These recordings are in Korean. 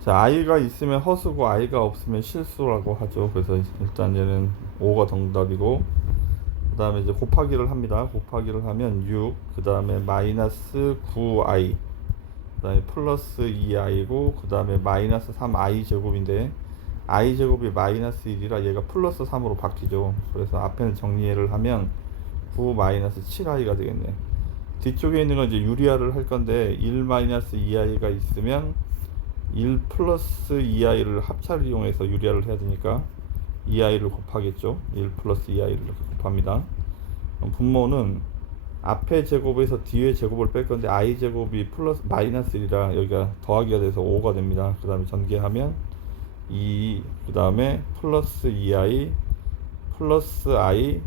자, i가 있으면 허수고 i가 없으면 실수라고 하죠. 그래서 일단 얘는 5가 정답이고, 그 다음에 이제 곱하기를 합니다. 곱하기를 하면 6, 그 다음에 마이너스 9i, 그 다음에 플러스 2i고, 그 다음에 마이너스 3i 제곱인데 i 제곱이 마이너스 1이라 얘가 플러스 3으로 바뀌죠. 그래서 앞에는 정리를 하면 9 마이너스 7i가 되겠네. 뒤쪽에 있는 건 이제 유리화를 할 건데 1 마이너스 2i가 있으면 1 플러스 2i를 합차를 이용해서 유리화를 해야 되니까 2i를 곱하겠죠. 1 플러스 2i를 이렇게 곱합니다. 그럼 분모는 앞에 제곱에서 뒤에 제곱을 뺄 건데 i 제곱이 플러스 마이너스 1이라 여기가 더하기가 돼서 5가 됩니다. 그 다음에 전개하면 2, 그 다음에 플러스 2i 플러스 i,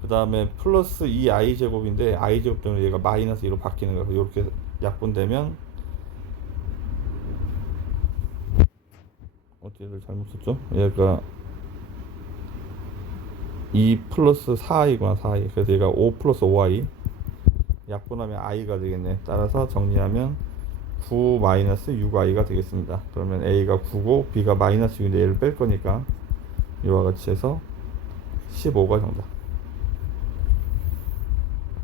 그 다음에 플러스 2i 제곱인데 i 제곱 때문에 얘가 마이너스 2로 바뀌는 거예요. 이렇게 약분되면 어디를 잘못 썼죠? 얘가 2 플러스 4i구나. 4i. 그래서 얘가 5 플러스 5i 약분하면 i가 되겠네. 따라서 정리하면 9 마이너스 6i가 되겠습니다. 그러면 a가 9고 b가 마이너스 6인데 얘를 뺄 거니까 이와 같이 해서 15가 정답.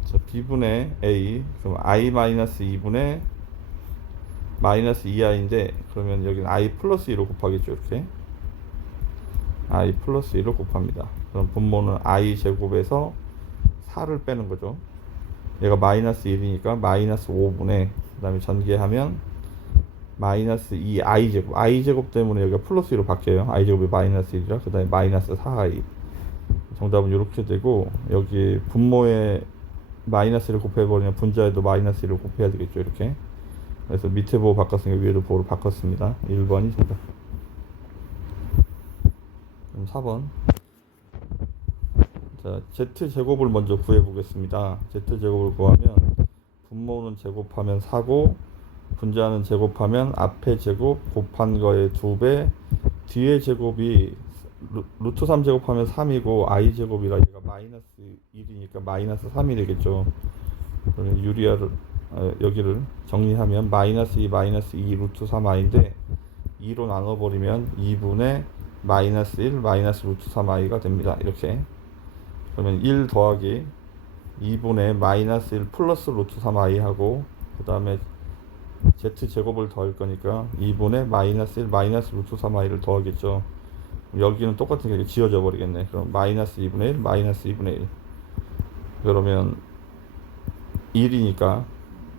자, b분의 a, 그럼 i 마이너스 2분의 마이너스 2i인데 그러면 여기는 i 플러스 2로 곱하겠죠. 이렇게 i 플러스 2로 곱합니다. 그럼 분모는 i 제곱에서 4를 빼는 거죠. 얘가 마이너스 1이니까 마이너스 5분의, 그 다음에 전개하면 마이너스 2i 제곱, i 제곱 때문에 여기가 플러스 2로 바뀌어요. i 제곱이 마이너스 1이라 그 다음에 마이너스 4i. 정답은 이렇게 되고, 여기 분모에 마이너스 1을 곱해버리면 분자에도 마이너스 1을 곱해야 되겠죠. 이렇게. 그래서 밑에 보호 바꿨으니까 위에도 보호를 바꿨습니다. 1번이 정답. 그럼 4번. 자, z제곱을 먼저 구해보겠습니다. z제곱을 구하면 분모는 제곱하면 4고 분자는 제곱하면 앞에 제곱 곱한 거의 2배, 뒤에 제곱이 루트 3 제곱하면 3이고 i 제곱이라 얘가 마이너스 1이니까 마이너스 3이 되겠죠. 그러면 유리아를 여기를 정리하면 마이너스 2 마이너스 2 루트 3i인데 2로 나눠버리면 2분의 마이너스 1 마이너스 루트 3i가 됩니다. 이렇게. 그러면 1 더하기 2분의 마이너스 1 플러스 루트 3i 하고, 그 다음에 z제곱을 더할 거니까 2분의 마이너스 1 마이너스 루트 3i를 더하겠죠. 여기는 똑같은 게 지워져 버리겠네. 그럼 마이너스 2분의 1 마이너스 2분의 1, 그러면 1이니까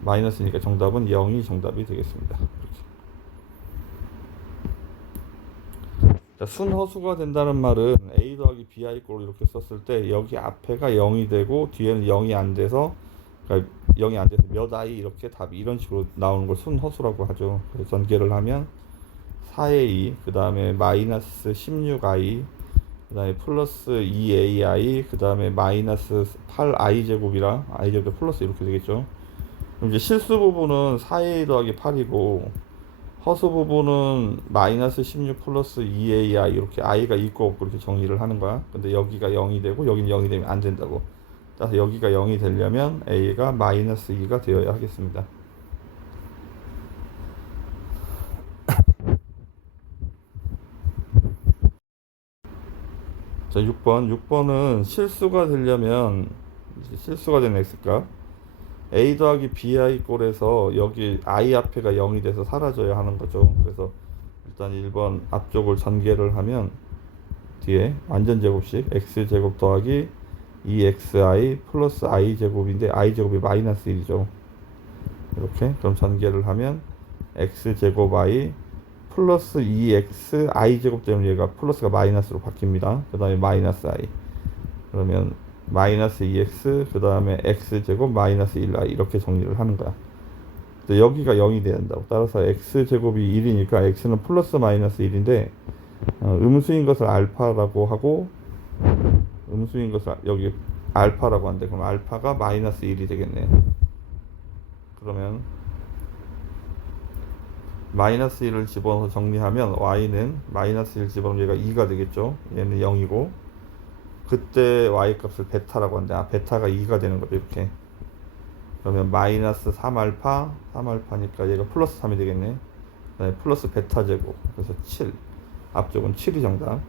마이너스니까 정답은 0이 정답이 되겠습니다. 자, 순허수가 된다는 말은 a 더하기 bi 꼴로 이렇게 썼을 때 여기 앞에가 0이 되고 뒤에는 0이 안 돼서, 그러니까 0이 안 돼서 몇 i 이렇게 답이 이런 식으로 나오는 걸 순허수라고 하죠. 그래서 전개를 하면 4의 2, 그 다음에 마이너스 16i, 그 다음에 플러스 2ai, 그 다음에 마이너스 8i 제곱이라 i 제곱 플러스 이렇게 되겠죠. 그럼 이제 실수 부분은 4a 더하기 8이고 허수 부분은 마이너스 16 플러스 2ai, 이렇게 i가 있고 없고 이렇게 정리를 하는 거야. 근데 여기가 0이 되고 여기는 0이 되면 안 된다고. 따라서 여기가 0이 되려면 a가 마이너스 2가 되어야 하겠습니다. 자, 6번은 실수가 되려면, 실수가 된 x값 a 더하기 bi 꼴에서 여기 i 앞에가 0이 돼서 사라져야 하는 거죠. 그래서 일단 1번 앞쪽을 전개를 하면 뒤에 완전 제곱식 x제곱 더하기 2xi 플러스 i 제곱인데 i 제곱이 마이너스 1이죠. 이렇게. 그럼 전개를 하면 x제곱 i 플러스 2x i 제곱 때문에 얘가 플러스가 마이너스로 바뀝니다. 그 다음에 마이너스 i, 그러면 마이너스 2x, 그 다음에 x제곱 마이너스 1i 이렇게 정리를 하는 거야. 여기가 0이 돼야 된다고. 따라서 x제곱이 1이니까 x는 플러스 마이너스 1인데 음수인 것을 알파라고 하고 음수인 것을 여기 알파라고 하는데, 그럼 알파가 마이너스 1이 되겠네. 그러면 마이너스 1을 집어넣어서 정리하면 y는 마이너스 1 집어넣으면 얘가 2가 되겠죠. 얘는 0이고 그때 y 값을 베타라고 하는데 베타가 2가 되는 거죠. 이렇게. 그러면 마이너스 3알파, 3알파니까 얘가 플러스 3이 되겠네. 그다음에 플러스 베타 제곱, 그래서 7. 앞쪽은 7이 정답.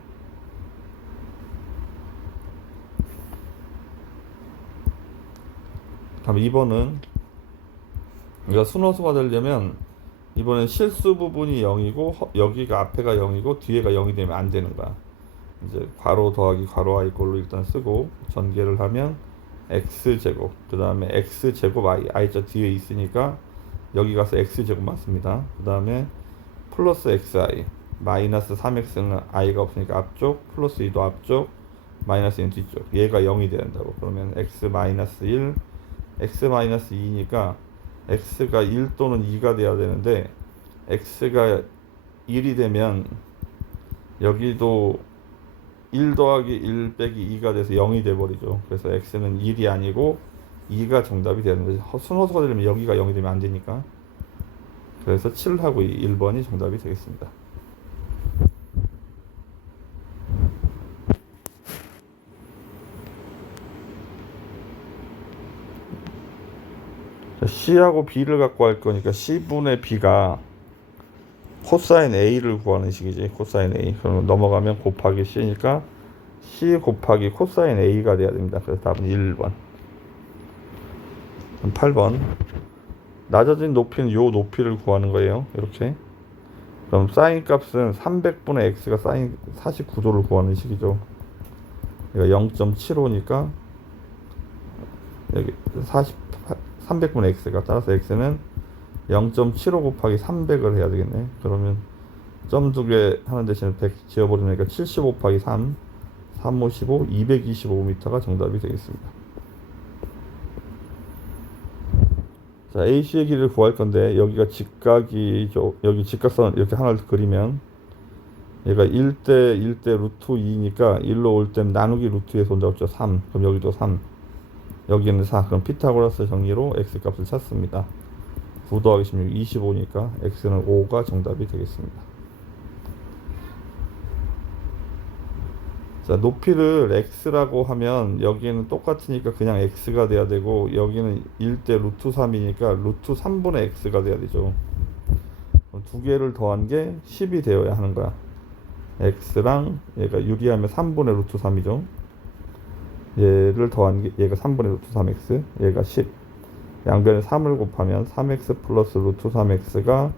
다음 2번은 이거 순호수가 되려면 이번엔 실수 부분이 0이고 여기가 앞에가 0이고 뒤에가 0이 되면 안 되는 거야. 이제 괄호 더하기 괄호 i 꼴로 일단 쓰고 전개를 하면 x제곱, 그 다음에 x제곱 i자 뒤에 있으니까 여기 가서 x제곱만 씁니다. 그 다음에 플러스 xi, 마이너스 3x는 i가 없으니까 앞쪽, 플러스 2도 앞쪽, 마이너스 2는 뒤쪽. 얘가 0이 돼야 된다고. 그러면 x 마이너스 1, x 마이너스 2니까 x가 1 또는 2가 돼야 되는데 x가 1이 되면 여기도 1 더하기 1 빼기 2가 돼서 0이 돼버리죠. 그래서 x는 1이 아니고 2가 정답이 되는 거죠. 순호수가 되려면 여기가 0이 되면 안 되니까. 그래서 7하고 1번이 정답이 되겠습니다. C하고 B를 갖고 할 거니까 C분의 B가 코사인 A를 구하는 식이지. 코사인 A. 그럼 넘어가면 곱하기 C니까 C 곱하기 코사인 A가 돼야 됩니다. 그래서 답은 1번. 8번. 낮아진 높이는 요 높이를 구하는 거예요. 이렇게. 그럼 사인 값은 300분의 X가 사인 49도를 구하는 식이죠. 그러니까 0.75니까 여기 300분의 X가, 따라서 X는 0.75 곱하기 300을 해야 되겠네. 그러면 점 두 개 하는 대신에 100 지워버리니까 75 곱하기 3, 3, 5, 15, 225m가 정답이 되겠습니다. 자, AC의 길이를 구할 건데 여기가 직각이죠. 여기 직각선 이렇게 하나를 그리면 얘가 1대 루트 2니까 1로 올 때는 나누기 루트 2에서 온다고 했죠. 3. 그럼 여기도 3. 여기는 4. 그럼 피타고라스 정리로 x 값을 찾습니다. 9 더하기 16, 25니까 x는 5가 정답이 되겠습니다. 자, 높이를 x라고 하면 여기는 똑같으니까 그냥 x가 돼야 되고 여기는 1대 루트 3이니까 루트 3분의 x가 돼야 되죠. 두 개를 더한 게 10이 되어야 하는 거야. x랑 얘가 유리하면 3분의 루트 3이죠. 얘를 더한 게 얘가 3분의 루트 3x, 얘가 10. 양변에 3을 곱하면 3x 플러스 루트 3x가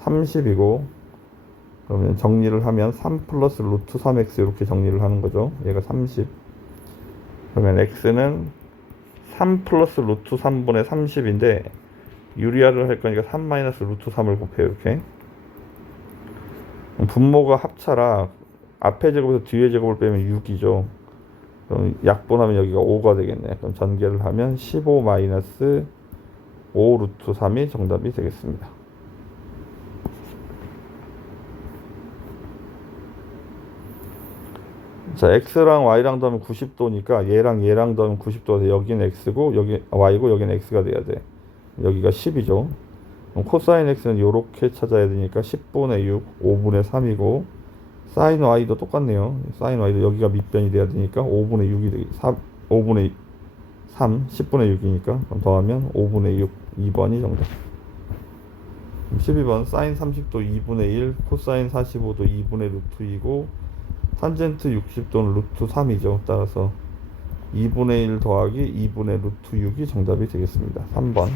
30이고, 그러면 정리를 하면 3 플러스 루트 3x 이렇게 정리를 하는 거죠. 얘가 30. 그러면 x는 3 플러스 루트 3분의 30인데 유리화를 할 거니까 3 마이너스 루트 3을 곱해요. 이렇게. 분모가 합차라 앞에 제곱에서 뒤에 제곱을 빼면 6이죠. 그럼 약분하면 여기가 5가 되겠네. 그럼 전개를 하면 15 마이너스 5 루트 3이 정답이 되겠습니다. 자, x랑 y랑 더하면 90도니까 얘랑 더하면 90도에서 여기는 x고 여기 y고 여기는 x가 돼야 돼. 여기가 10이죠. 그럼 코사인 x는 이렇게 찾아야 되니까 10분의 6, 5분의 3이고 사인 y도 똑같네요. 사인 y도 여기가 밑변이 돼야 되니까 5분의 6이 되기 5분의 3, 10분의 6이니까 그럼 더하면 5분의 6, 2번이 정답. 12번 사인 30도 2분의 1, 코사인 45도 2분의 루트 2고 탄젠트 60도는 루트 3이죠. 따라서 2분의 1 더하기 2분의 루트 6이 정답이 되겠습니다. 3번.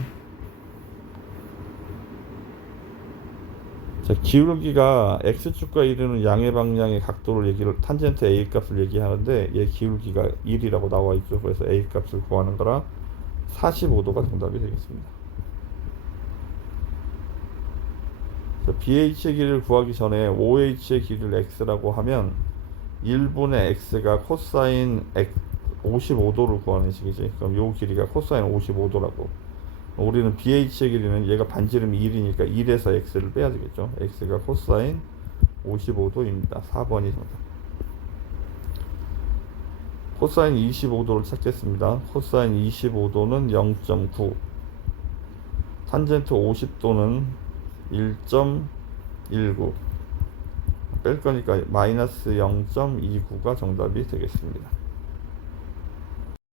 자, 기울기가 x축과 이르는 양의 방향의 각도를 탄젠트 a 값을 얘기하는데 얘 기울기가 1이라고 나와 있죠. 그래서 a 값을 구하는 거라 45도가 정답이 되겠습니다. 자, BH의 길이를 구하기 전에 OH의 길이를 x라고 하면 1분의 x가 코사인 55도를 구하는 식이지. 그럼 요 길이가 코사인 55도라고. 우리는 BH의 길이는 얘가 반지름이 1이니까 1에서 x를 빼야 되겠죠. x가 코사인 55도입니다. 4번이 정답. 코사인 25도를 찾겠습니다. 코사인 25도는 0.9, 탄젠트 50도는 1.19, 뺄 거니까 마이너스 0.29가 정답이 되겠습니다.